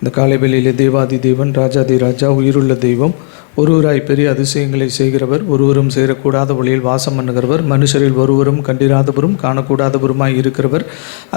இந்த காலை வேளையிலே தேவாதி தேவன், ராஜாதி ராஜா, உயிருள்ள தெய்வம், ஒருவராய் பெரிய அதிசயங்களை செய்கிறவர், ஒருவரும் சேரக்கூடாத வழியில் வாசம் பண்ணுகிறவர், மனுஷரில் ஒருவரும் கண்டிராதவரும் காணக்கூடாதவருமாய் இருக்கிறவர்,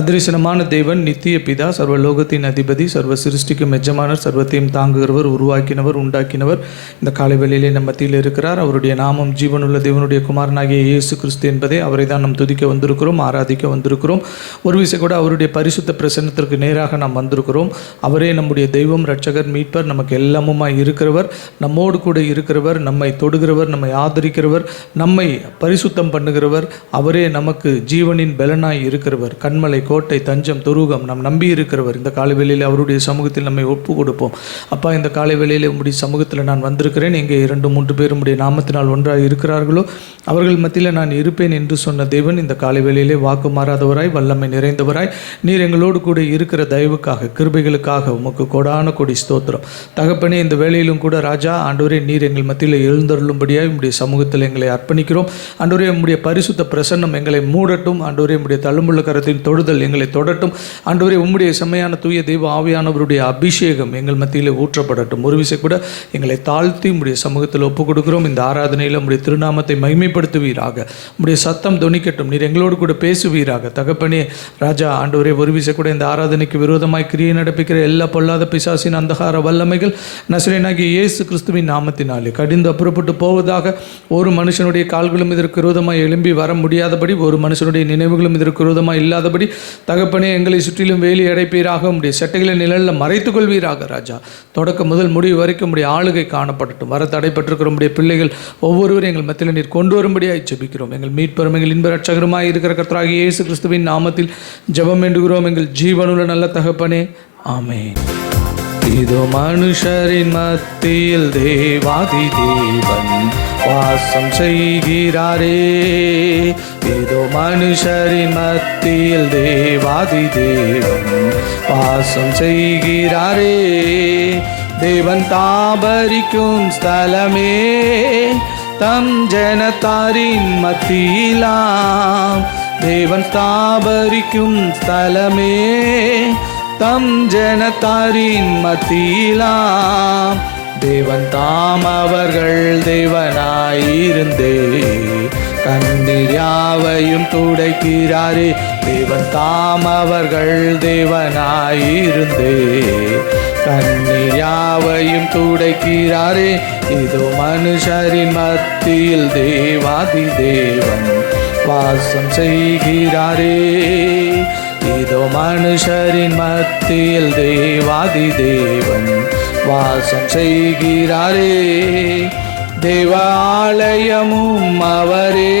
அதிரிசனமான தேவன், நித்திய பிதா, சர்வலோகத்தின் அதிபதி, சர்வ சிருஷ்டிக்கும் எஜமானர், சர்வத்தையும் தாங்குகிறவர், உருவாக்கினவர், உண்டாக்கினவர் இந்த காலை வேளையிலே நம் மத்தியில் இருக்கிறார். அவருடைய நாமம் ஜீவனுள்ள தேவனுடைய குமாரனாகிய இயேசு கிறிஸ்து என்பதை அவரை தான் நாம் துதிக்க வந்திருக்கிறோம், ஆராதிக்க வந்திருக்கிறோம். ஒரு விஷயம் கூட அவருடைய பரிசுத்த பிரசன்னத்திற்கு நேராக நாம் வந்திருக்கிறோம். அவரே நம்முடைய தெய்வம், இரட்சகர், மீட்பர், நமக்கு எல்லாமுமாய் இருக்கிறவர், நம்மோடு கூட இருக்கிறவர், நம்மை தொடுகிறவர், நம்மை ஆதரிக்கிறவர், நம்மை பரிசுத்தம் பண்ணுகிறவர். அவரே நமக்கு ஜீவனின் பலனாய் இருக்கிறவர், கண்மலை, கோட்டை, தஞ்சம், துருகம், நாம் நம்பி இருக்கிறவர். இந்த காலைவேளையில் அவருடைய சமூகத்தில் நம்மை ஒப்பு கொடுப்போம். அப்பா, இந்த காலைவேளையில் உம்முடைய சமூகத்தில் நான் வந்திருக்கிறேன். எங்கே 2-3 பேர் உம்முடைய நாமத்தினால் ஒன்றாக இருக்கிறார்களோ அவர்கள் மத்தியில் நான் இருப்பேன் என்று சொன்ன தேவன், இந்த காலைவேளையிலே வாக்கு மாறாதவராய், வல்லமை நிறைந்தவராய், நீர் எங்களோடு கூட இருக்கிற தயவுக்காக, கிருபைகளுக்காக உமக்கு கோடான கோடி ஸ்தோத்திரம். தகப்பனே, இந்த வேளையிலும் கூட ராஜா ஆண்டவரே, நீர் எங்கள் மத்தியில் எழுந்தருளும்படியாய் உம்முடைய சமூகத்தில் எங்களை அர்ப்பணிக்கிறோம். ஆண்டவரே, உம்முடைய பரிசுத்த பிரசன்னம் எங்களை மூடட்டும். ஆண்டவரே, உம்முடைய தள்ளுமுள்ள கரத்தின் தொடுதல் எங்களை தொடட்டும். ஆண்டவரே, உம்முடைய செம்மையான தூய தெய்வ ஆவியானவருடைய அபிஷேகம் எங்கள் மத்தியில் ஊற்றப்படட்டும். ஒரு விஷயம் கூட எங்களை தாழ்த்தி உம்முடைய சமூகத்தில் ஒப்புக் கொடுக்கிறோம். இந்த ஆராதனையில் உம்முடைய திருநாமத்தை மகிமைப்படுத்துவீராக, உம்முடைய சத்தம் தொனிக்கட்டும், நீர் எங்களோடு கூட பேசுவீராக. தகப்பனே ராஜா ஆண்டவரே, ஒரு விஷயம் கூட இந்த ஆராதனைக்கு விரோதமாய் கிரியை நடப்பிக்கிற எல்லா பொல்லாத பிசாசின் அந்தகார வல்லமைகள் நசரேயனாகிய இயேசு கிறிஸ்துவின் நாமத்தினாலே கடிந்து அப்புறப்பட்டு போவதாக. ஒரு மனுஷனுடைய கால்களும் இதற்கு விரோதமாக எழும்பி வர முடியாதபடி, ஒரு மனுஷனுடைய நினைவுகளும் இதற்கு விரோதமாக இல்லாதபடி தகப்பனே, எங்களை சுற்றிலும் வேலி அடைப்பீராக, உம்முடைய சட்டைகளை நிழலில் மறைத்துக் கொள்வீராக. ராஜா, தொடக்கம் முதல் முடிவு வரைக்கும் உம்முடைய ஆளுகை காணப்படட்டும். வர தடைப்பட்டிருக்கிற உம்முடைய பிள்ளைகள் ஒவ்வொருவரும் எங்கள் மத்தியில் நீர் கொண்டு வரும்படியாய் ஜெபிக்கிறோம். எங்கள் மீட்பரும் எங்கள் இன்ப ரட்சகருமாய் இருக்கிற கர்த்தராகிய இயேசு கிறிஸ்துவின் நாமத்தில் ஜெபம் வேண்டுகிறோம் எங்கள் ஜீவனுள்ள நல்ல தகப்பனே, ஆமென். இதோ மனுஷரின் மத்தியில் தேவாதி தேவன் வாசம் செய்கிறாரே. இதோ மனுஷரின் மத்தியில் தேவாதி தேவன் வாசம் செய்கிறாரே. தேவன் தாபரிக்கும் ஸ்தலமே, தம் ஜனத்தாரின் மத்தியிலாம். தேவன் தாபரிக்கும் ஸ்தலமே, தம் ஜனத்தாரின் மத்தியிலாம். தேவன் தாம் அவர்கள் தேவனாயிருந்தே கண்ணீர் யாவையும் துடைக்கிறாரே. தேவன் தாம் அவர்கள் தேவனாயிருந்தே கண்ணீர் யாவையும் துடைக்கிறாரே. இதோ மனுஷரின் மத்தியில் தேவாதி தேவன் வாசம் செய்கிறாரே. இதோ மனுஷரின் மத்தியில் தேவாதி தேவன் வாசம் செய்கிறாரே. தேவாலயமும் அவரே,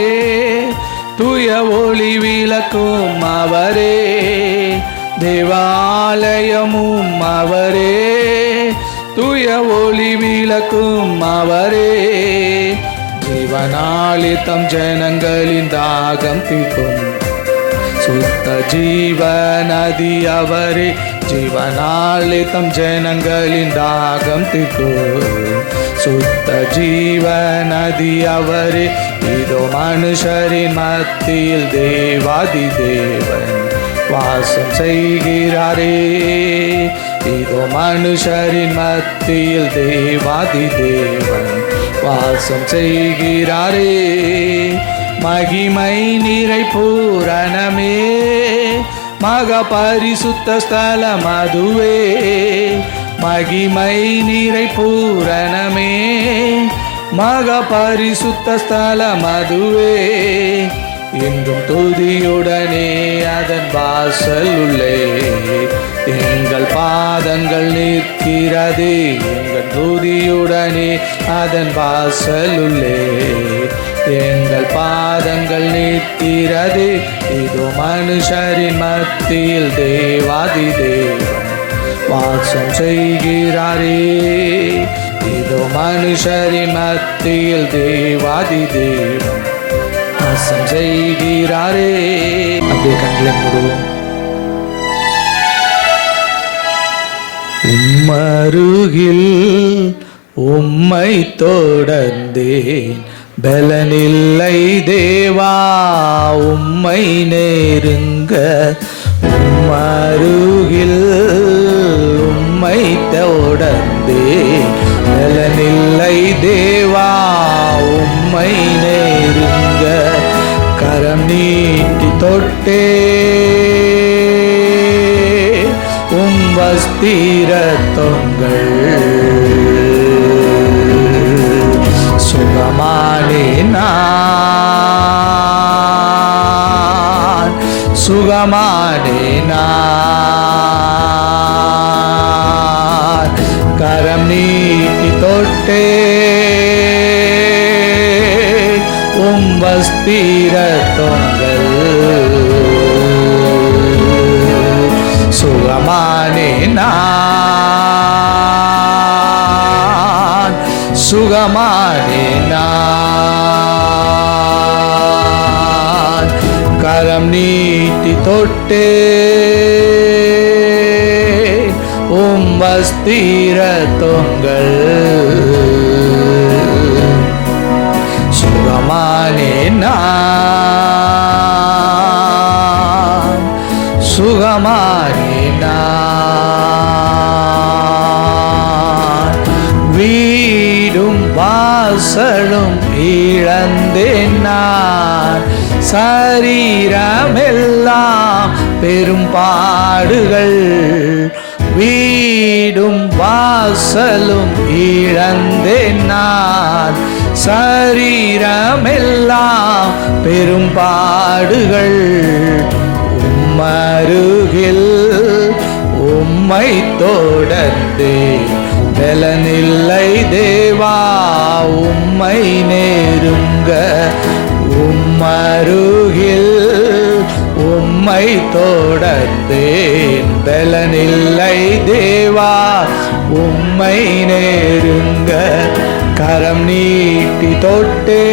தூய ஒளி விளக்கும் அவரே. தேவாலயமும் அவரே, தூய ஒளி விளக்கும் அவரே. ஜீவனாலே தம் ஜனங்களின் தாகம் தீர்க்கும் சுத்த ஜீவநதி அவரே. ஜீவனாலே தம் ஜனங்களின் தாகம் தீர்க்கும் சுத்த ஜீவநதி அவரே. இதோ மனுஷரின் மத்தியில் தேவாதி தேவன் வாசம் செய்கிறாரே. இதோ மனுஷரின் மத்தியில் தேவாதி தேவன் வாசம் செய்கிறாரே. மகிமை நிறை பூரணமே, மகா பரிசுத்த ஸ்தலம் அதுவே. மகிமை நிறை பூரணமே, மகா பரிசுத்த ஸ்தலம் அதுவே. என்றும் துதியுடனே அதன் வாசல் உள்ளே எங்கள் பாதங்கள் நிற்கிறதே. எங்கள் துதியுடனே அதன் வாசல் உள்ளே எங்கள் பாதங்கள் நிற்கிறதே. இதோ மனுஷரின் மத்தியில் தேவாதி தேவன் வாசம் செய்கிறாரே. இதோ மனுஷரின் மத்தியில் தேவாதி தேவன் வாசம் செய்கிறாரே. அப்படியே கண்களை மூடுவோம். உம்மருகில் உம்மை தொடர்ந்தேன், பலனில்லை தேவா உம்மை நெருங்க. உம்மருகில் உம்மை தொட்டே வஸ்திர தொங்கல் சுகமானே நான், சுகமானே நான். கரம் நீட்டி தொட்டே வஸ்திர தொங்கல் சுகமானே நான், சுகமானே நான். கரம் நீட்டி தொட்டே வஸ்திர தொங்கல் சுகமானே நான், சுகமானே நான். வீடும் வாசலும் இழந்தேன் நான், சரீரமெல்லாம் பெரும் பாடுகள். வீடும் வாசலும் இழந்தேன் நான், சரீரமெல்லாம் பெரும் பாடுகள். உம்மருகில் உம்மை தொடர்ந்தே பலனில்லை தேவா உம்மை நெருங்க. உம்மருகில் உம்மை தொடர்ந்தேன் பலனில்லை தேவா உம்மை நெருங்க. கரம் நீட்டி தொட்டே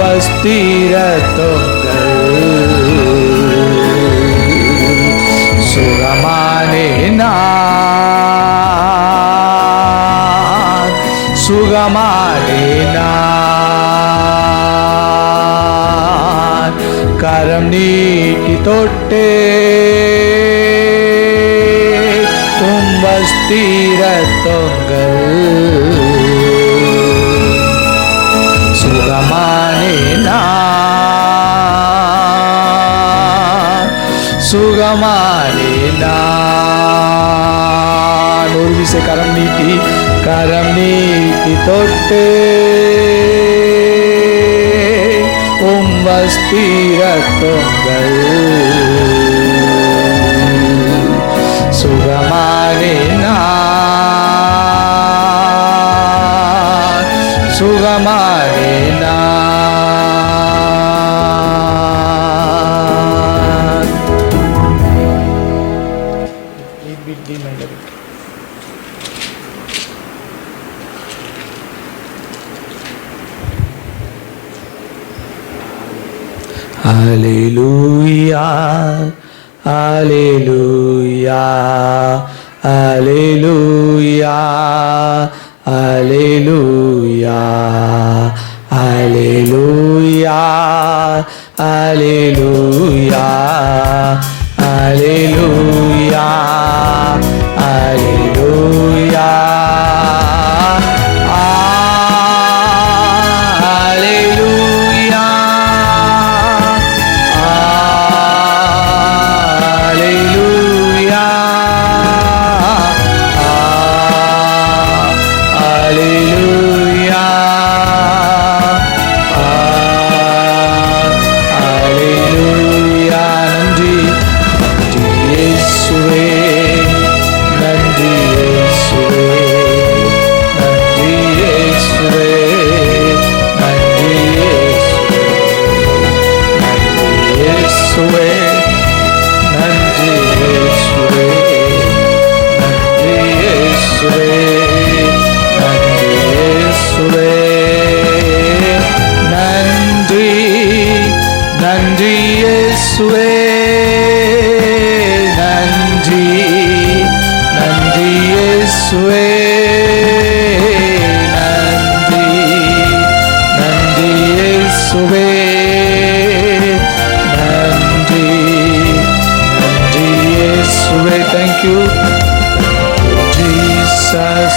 வஸ்திர தொங்கல் சுகமானே நான், சுகமானே நான். கரம் நீட்டி தொட்டே வஸ்திர தொங்கல் சுகமானே நான், சுகமானே நான். ஒரு விசை கரம் நீட்டி தொட்டே வஸ்திர தொங்கல் சுகமானே நான், சுகமானே நான். Hallelujah, Hallelujah, Hallelujah, Hallelujah, Hallelujah, Hallelujah, Hallelujah, Hallelujah. Thank you, Jesus.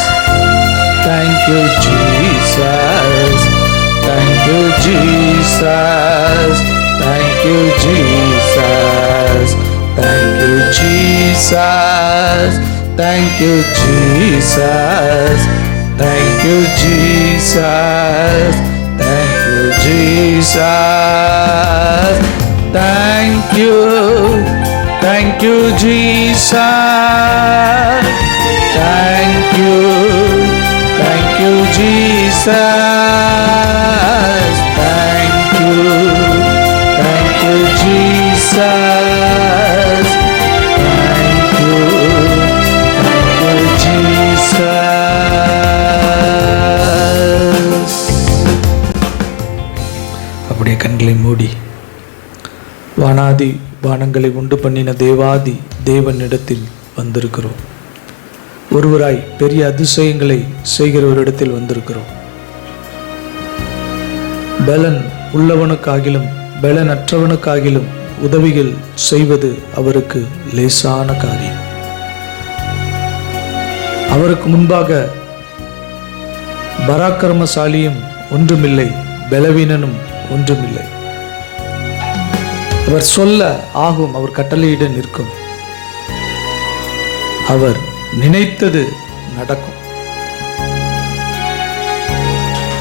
Thank you, Jesus. Thank you, Jesus. Jesus. Thank you, Jesus. Thank you, Jesus. Thank you, Jesus. Thank you, Jesus. Thank you, Jesus. Thank you. Thank you, Jesus. Thank you. Thank you, Jesus. Thank you. Thank you, Jesus. Thank you. Thank you, Jesus. அப்படியே கண்களை மூடி வானாதி வானங்களை உண்டு பண்ணின தேவாதி தேவனிடத்தில் வந்திருக்கிறோம். ஒருவராய் பெரிய அதிசயங்களை செய்கிறவரிடத்தில் வந்திருக்கிறோம். பலன் உள்ளவனுக்காகிலும் பலனற்றவனுக்காகிலும் உதவிகள் செய்வது அவருக்கு லேசான காரியம். அவருக்கு முன்பாக பராக்கிரமசாலியும் ஒன்றுமில்லை, பலவீனனும் ஒன்றுமில்லை. அவர் சொல்ல ஆகும், அவர் கட்டளையிட நிற்கும், அவர் நினைத்தது நடக்கும்.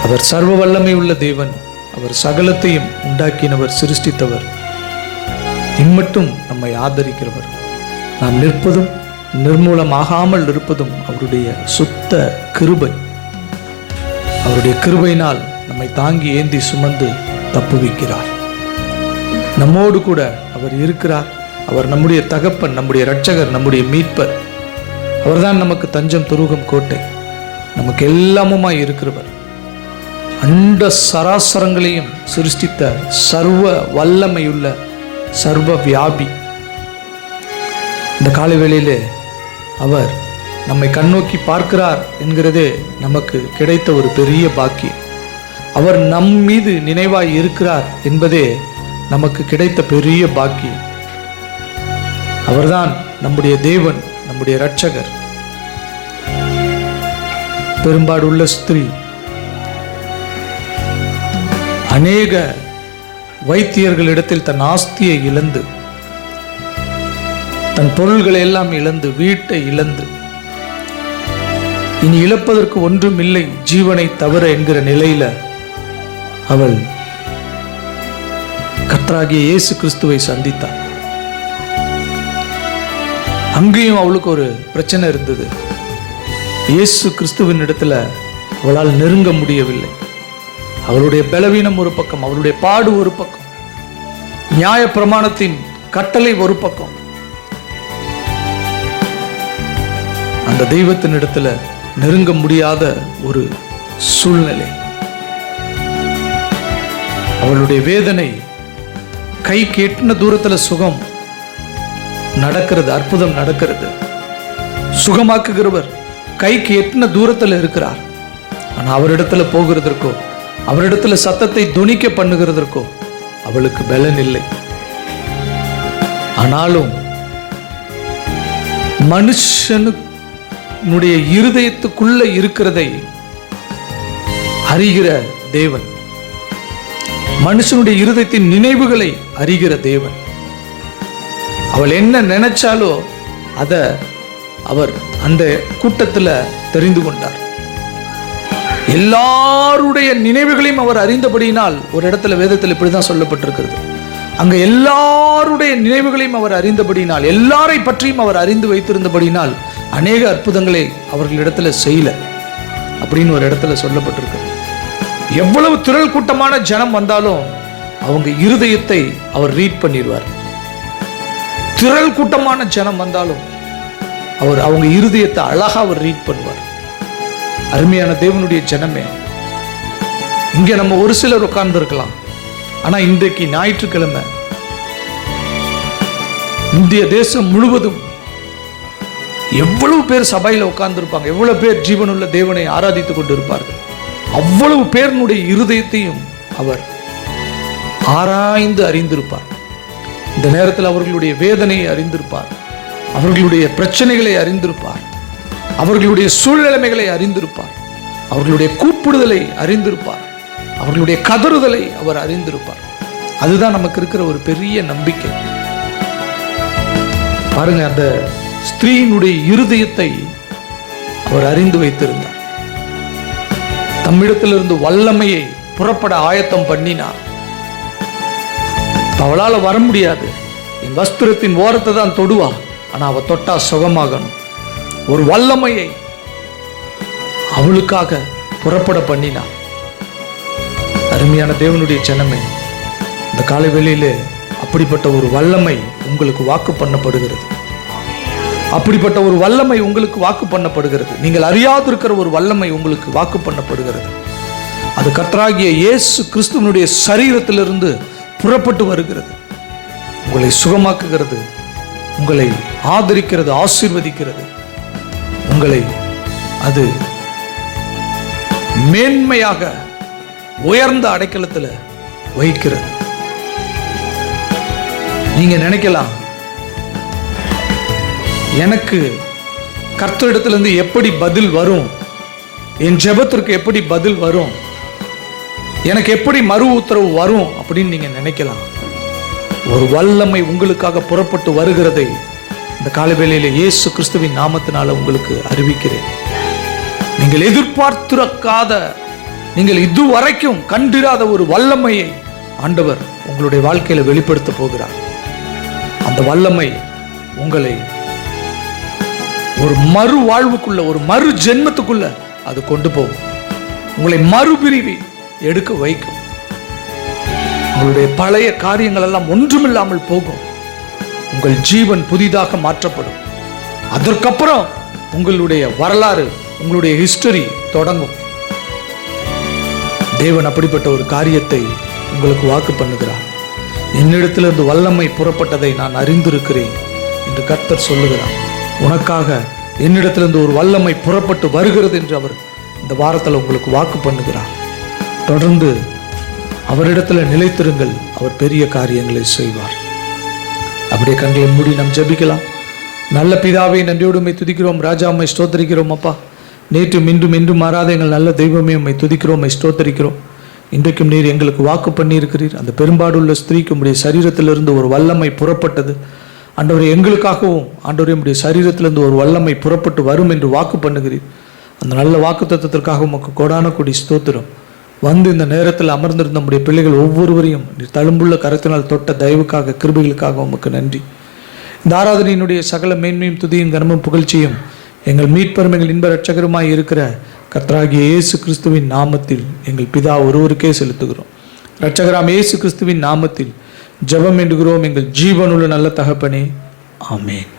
அவர் சர்வ வல்லமை உள்ள தேவன். அவர் சகலத்தையும் உண்டாக்கினவர், சிருஷ்டித்தவர், இம்மட்டும் நம்மை ஆதரிக்கிறவர். நாம் நிற்பதும் நிர்மூலமாகாமல் இருப்பதும் அவருடைய சுத்த கிருபை. அவருடைய கிருபையினால் நம்மை தாங்கி ஏந்தி சுமந்து தப்புவிக்கிறார். நம்மோடு கூட அவர் இருக்கிறார். அவர் நம்முடைய தகப்பன், நம்முடைய இரட்சகர், நம்முடைய மீட்பர். அவர்தான் நமக்கு தஞ்சம், துருகம், கோட்டை, நமக்கு எல்லாமுமாய் இருக்கிறவர். அண்ட சராசரங்களையும் சிருஷ்டித்த சர்வ வல்லமையுள்ள சர்வ வியாபி. இந்த காலை வேளையிலே அவர் நம்மை கண்ணோக்கி பார்க்கிறார் என்கிறதே நமக்கு கிடைத்த ஒரு பெரிய பாக்கியம். அவர் நம் மீது நினைவாய் இருக்கிறார் என்பதே நமக்கு கிடைத்த பெரிய பாக்கியம். அவர்தான் நம்முடைய தேவன், நம்முடைய இரட்சகர். பெரும்பாடுள்ள ஸ்திரீ அநேக வைத்தியர்களிடத்தில் தன் ஆஸ்தியை இழந்து, தன் பொருள்களை எல்லாம் இழந்து, வீட்டை இழந்து, இனி இழப்பதற்கு ஒன்றும் இல்லை ஜீவனை தவிர என்கிற நிலையில அவள் கர்த்தராகிய இயேசு கிறிஸ்துவை சந்தித்தார். அங்கேயும் அவளுக்கு ஒரு பிரச்சனை இருந்தது. இயேசு கிறிஸ்துவின் இடத்துல அவளால் நெருங்க முடியவில்லை. அவளுடைய பலவீனம் ஒரு பக்கம், அவளுடைய பாடு ஒரு பக்கம், நியாய பிரமாணத்தின் கட்டளை ஒரு பக்கம். அந்த தெய்வத்தின் இடத்துல நெருங்க முடியாத ஒரு சூழ்நிலை. அவளுடைய வேதனை கைக்கு எட்டின தூரத்துல சுகம் நடக்கிறது, அற்புதம் நடக்கிறது. சுகமாக்குகிறவர் கைக்கு எட்டின தூரத்துல இருக்கிறார். ஆனா அவரிடத்துல போகிறதற்கோ, அவரிடத்துல சத்தத்தை துணிக்க பண்ணுகிறதற்கோ அவளுக்கு பலன் இல்லை. ஆனாலும் மனுஷனுடைய இருதயத்துக்குள்ள இருக்கிறதை அறிகிற தேவன், மனுஷனுடைய இருதயத்தின் நினைவுகளை அறிகிற தேவன். அவள் என்ன நினைச்சாலோ அத அவர் அந்த கூட்டத்துல தெரிந்து கொண்டார். எல்லாருடைய நினைவுகளையும் அவர் அறிந்தபடியினால், ஒரு இடத்துல வேதத்தில் இப்படிதான் சொல்லப்பட்டிருக்கிறது, அங்க எல்லாருடைய நினைவுகளையும் அவர் அறிந்தபடியினால், எல்லாரை பற்றியும் அவர் அறிந்து வைத்திருந்தபடியினால் அநேக அற்புதங்களை அவர்களிடத்துல செய்யல அப்படின்னு ஒரு இடத்துல சொல்லப்பட்டிருக்கிறது. எவ்வளவு திரள் கூட்டமான ஜனம் வந்தாலும் அவங்க இருதயத்தை அவர் ரீட் பண்ணிடுவார். திரள் கூட்டமான ஜனம் வந்தாலும் அவர் அவங்க இருதயத்தை அழகா அவர் ரீட் பண்ணுவார். அருமையான தேவனுடைய ஜனமே, இங்க நம்ம ஒரு சிலர் உட்கார்ந்து இருக்கலாம். ஆனா இன்றைக்கு ஞாயிற்றுக்கிழமை இந்திய தேசம் முழுவதும் எவ்வளவு பேர் சபையில உட்கார்ந்து இருப்பாங்க, எவ்வளவு பேர் ஜீவனுள்ள தேவனை ஆராதித்துக் கொண்டு இருப்பார்கள். அவ்வளவு பேருடைய இருதயத்தையும் அவர் ஆராய்ந்து அறிந்திருப்பார். இந்த நேரத்தில் அவர்களுடைய வேதனையை அறிந்திருப்பார், அவர்களுடைய பிரச்சனைகளை அறிந்திருப்பார், அவர்களுடைய சூழ்நிலைமைகளை அறிந்திருப்பார், அவர்களுடைய கூப்பிடுதலை அறிந்திருப்பார், அவர்களுடைய கதறுதலை அவர் அறிந்திருப்பார். அதுதான் நமக்கு இருக்கிற ஒரு பெரிய நம்பிக்கை. பாருங்க, அந்த ஸ்திரீயினுடைய இருதயத்தை அவர் அறிந்து வைத்திருந்தார். தம்மிடத்திலிருந்து வல்லமையை புறப்பட ஆயத்தம் பண்ணினார். அவளால வர முடியாது, என் வஸ்திரத்தின் ஓரத்தை தான் தொடுவா, ஆனா அவ தொட்டா சுகமாகணும். ஒரு வல்லமையை அவளுக்காக புறப்பட பண்ணினார். அருமையான தேவனுடைய ஜனமே, இந்த காலை வேளையிலே அப்படிப்பட்ட ஒரு வல்லமை உங்களுக்கு வாக்கு பண்ணப்படுகிறது. அப்படிப்பட்ட ஒரு வல்லமை உங்களுக்கு வாக்கு பண்ணப்படுகிறது. நீங்கள் அறியாதிருக்கிற ஒரு வல்லமை உங்களுக்கு வாக்கு பண்ணப்படுகிறது. அது கர்த்தராகிய இயேசு கிறிஸ்துவனுடைய சரீரத்திலிருந்து புறப்பட்டு வருகிறது. உங்களை சுகமாக்குகிறது, உங்களை ஆதரிக்கிறது, ஆசீர்வதிக்கிறது, உங்களை அது மேன்மையாக உயர்ந்த அடைக்கலத்தில் வைக்கிறது. நீங்க நினைக்கலாம், எனக்கு கர்த்தரிடத்திலிருந்து எப்படி பதில் வரும், என் ஜெபத்திற்கு எப்படி பதில் வரும், எனக்கு எப்படி மறு உத்தரவு வரும் அப்படின்னு நீங்க நினைக்கலாம். ஒரு வல்லமை உங்களுக்காக புறப்பட்டு வருகிறதை இந்த காலவேளையில இயேசு கிறிஸ்துவின் நாமத்தினால உங்களுக்கு அறிவிக்கிறேன். நீங்கள் எதிர்பார்த்திருக்காத, நீங்கள் இதுவரைக்கும் கண்டிராத ஒரு வல்லமையை ஆண்டவர் உங்களுடைய வாழ்க்கையில வெளிப்படுத்த போகிறார். அந்த வல்லமை உங்களை ஒரு மறு வாழ்வுக்குள்ள, ஒரு மறு ஜென்மத்துக்குள்ள அது கொண்டு போகும். உங்களை மறுபிரிவி எடுக்க வைக்கும். உங்களுடைய பழைய காரியங்கள் எல்லாம் ஒன்றுமில்லாமல் போகும். உங்கள் ஜீவன் புதிதாக மாற்றப்படும். அதற்கப்புறம் உங்களுடைய வரலாறு, உங்களுடைய ஹிஸ்டரி தொடங்கும். தேவன் அப்படிப்பட்ட ஒரு காரியத்தை உங்களுக்கு வாக்கு பண்ணுகிறார். என்னிடத்திலிருந்து வல்லமை புறப்பட்டதை நான் அறிந்திருக்கிறேன் என்று கர்த்தர் சொல்லுகிறார். உனக்காக என்னிடத்திலிருந்து ஒரு வல்லமை புறப்பட்டு வருகிறது என்று அவர் இந்த வாரத்தில் உங்களுக்கு வாக்கு பண்ணுகிறார். தொடர்ந்து அவரிடத்தில் நிலைத்திருங்கள், அவர் பெரிய காரியங்களை செய்வார். அப்படியே கண்களை மூடி நாம் ஜெபிக்கலாம். நல்ல பிதாவை நன்றியோடு உம்மை துதிக்கிறோம். ராஜா, உம்மை ஸ்தோத்தரிக்கிறோம். அப்பா, நேற்றும் இன்றும் என்றும் மாறாத எங்கள் நல்ல தெய்வமே, உம்மை துதிக்கிறோம், உம்மை ஸ்தோத்தரிக்கிறோம். இன்றைக்கும் நீர் எங்களுக்கு வாக்கு பண்ணியிருக்கிறீர். அந்த பெரும்பாடுள்ள ஸ்திரீக்கு உம்முடைய சரீரத்திலிருந்து ஒரு வல்லமை புறப்பட்டது. ஆண்டவரே, எங்களுக்காகவும் ஆண்டவரே உம்முடைய சரீரத்திலிருந்து ஒரு வல்லமை புறப்பட்டு வரும் என்று வாக்கு பண்ணுகிறீர். அந்த நல்ல வாக்கு தத்துவத்திற்காக உமக்கு கோடான கொடி ஸ்தோத்திரம். வந்து இந்த நேரத்தில் அமர்ந்திருந்த நம்முடைய பிள்ளைகள் ஒவ்வொருவரையும் நீர் தழும்புள்ள கரத்தினால் தொட்ட தயவுக்காக, கிருபைகளுக்காக உமக்கு நன்றி. இந்த ஆராதனையினுடைய சகல மேன்மையும் துதியும் கனமும் புகழ்ச்சியும் எங்கள் மீட்பரும் எங்கள் இன்ப இரட்சகருமாய் இருக்கிற கர்த்தராகிய இயேசு கிறிஸ்துவின் நாமத்தில் எங்கள் பிதா ஒருவருக்கே செலுத்துகிறோம். இரட்சகராம் இயேசு கிறிஸ்துவின் நாமத்தில் ஜெபம் வேண்டுகிறோம் எங்கள் ஜீவனுள்ள நல்ல தகப்பனே, ஆமென்.